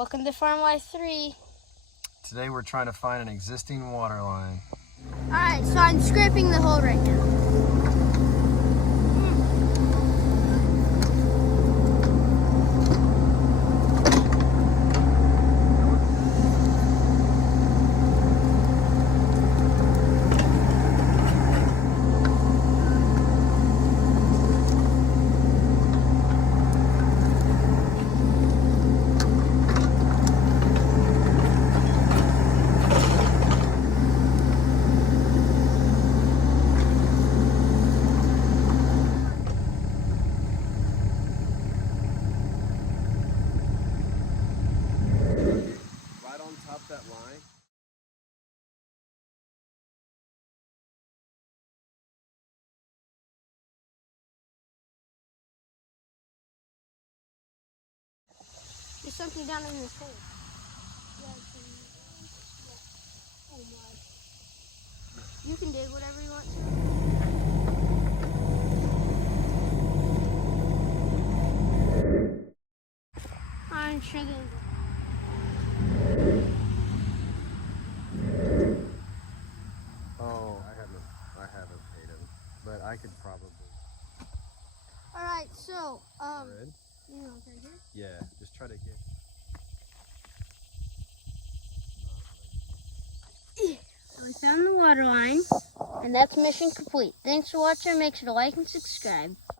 Welcome to Farm Life 3. Today we're trying to find an existing water line. Alright, so I'm scraping the hole right now. Right on top of that line. There's something down in this hole. Oh my. You can dig whatever you want to. I'm struggling. Oh, I haven't paid him, but I could probably. Alright, so, Red? you know, right here? Yeah, just try to get. So we found the water line, and that's mission complete. Thanks for watching. Make sure to like and subscribe.